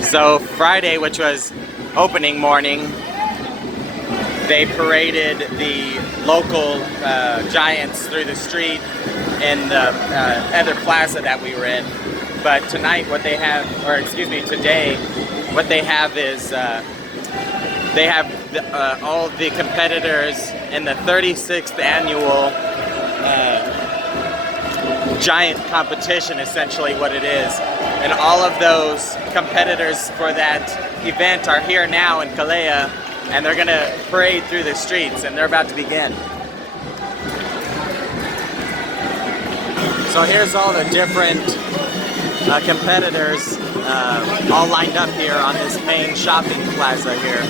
So Friday, which was opening morning, they paraded the local giants through the street in the other plaza that we were in. But tonight what they have, or excuse me, today, what they have is they have all the competitors in the 36th annual giant competition, essentially what it is. And all of those competitors for that event are here now in Calella, and they're gonna parade through the streets, and they're about to begin. So here's all the different competitors all lined up here on this main shopping plaza here.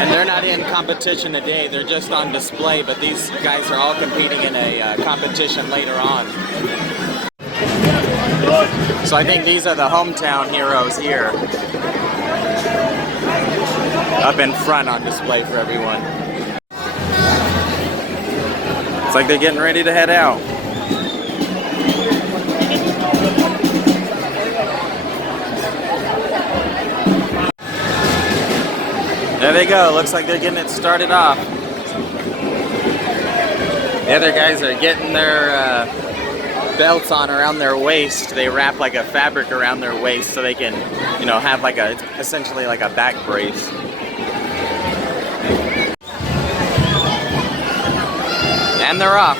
And they're not in competition today, they're just on display, but these guys are all competing in a competition later on. So I think these are the hometown heroes here, up in front on display for everyone. It's like they're getting ready to head out. There they go, looks like they're getting it started off. The other guys are getting their belts on around their waist. They wrap like a fabric around their waist so they can, you know, have like a, essentially like a back brace. And they're off.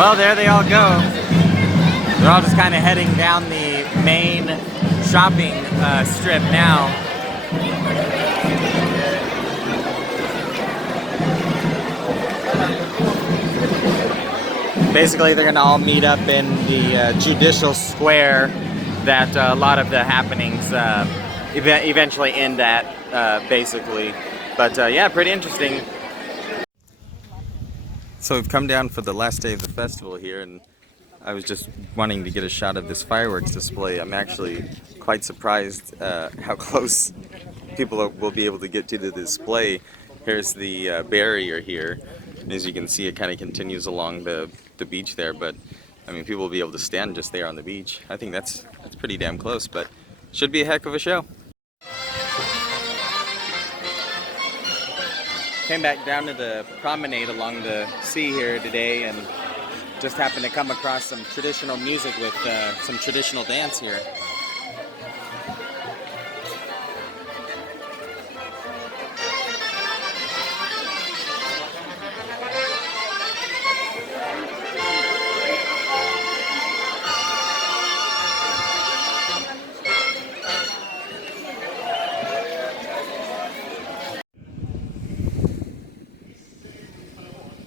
Well, there they all go. They're all just kind of heading down the main shopping strip now. Basically, they're gonna all meet up in the judicial square that a lot of the happenings eventually end at, basically. But yeah, pretty interesting. So we've come down for the last day of the festival here, and I was just wanting to get a shot of this fireworks display. I'm actually quite surprised how close people will be able to get to the display. Here's the barrier here. And as you can see, it kind of continues along the beach there, but I mean, people will be able to stand just there on the beach. I think that's pretty damn close, but should be a heck of a show. Came back down to the promenade along the sea here today and just happened to come across some traditional music with some traditional dance here.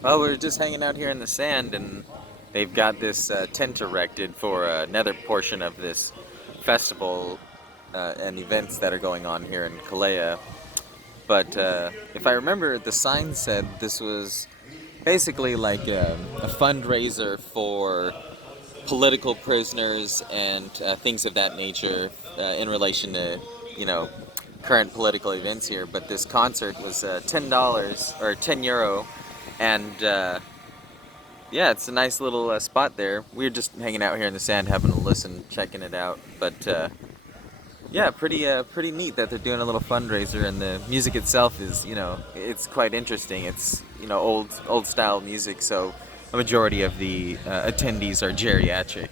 Well, we're just hanging out here in the sand, and they've got this tent erected for another portion of this festival and events that are going on here in Calella. But if I remember, the sign said this was basically like a fundraiser for political prisoners and things of that nature in relation to, you know, current political events here. But this concert was $10 or €10. And yeah, it's a nice little spot there. We were just hanging out here in the sand, having a listen, checking it out. But yeah, pretty neat that they're doing a little fundraiser, and the music itself is, you know, it's quite interesting. It's, you know, old style music, so a majority of the attendees are geriatric.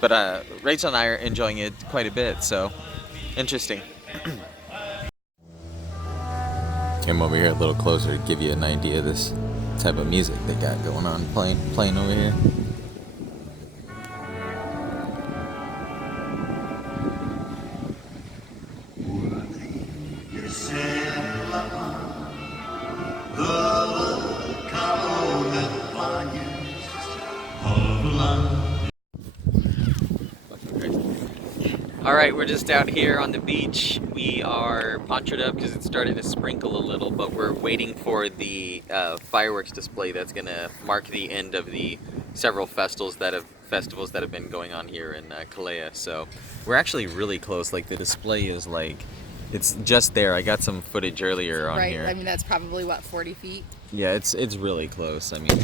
But Rachel and I are enjoying it quite a bit, so interesting. Came over here a little closer to give you an idea of this type of music they got going on, playing over here. Alright, we're just out here on the beach. We are ponchoed up because it's starting to sprinkle a little, but we're waiting for the fireworks display that's going to mark the end of the several festivals that have been going on here in Calella. So we're actually really close. Like, the display is like, it's just there. I got some footage earlier on here. Right, I mean, that's probably, what, 40 feet? Yeah, it's really close. I mean,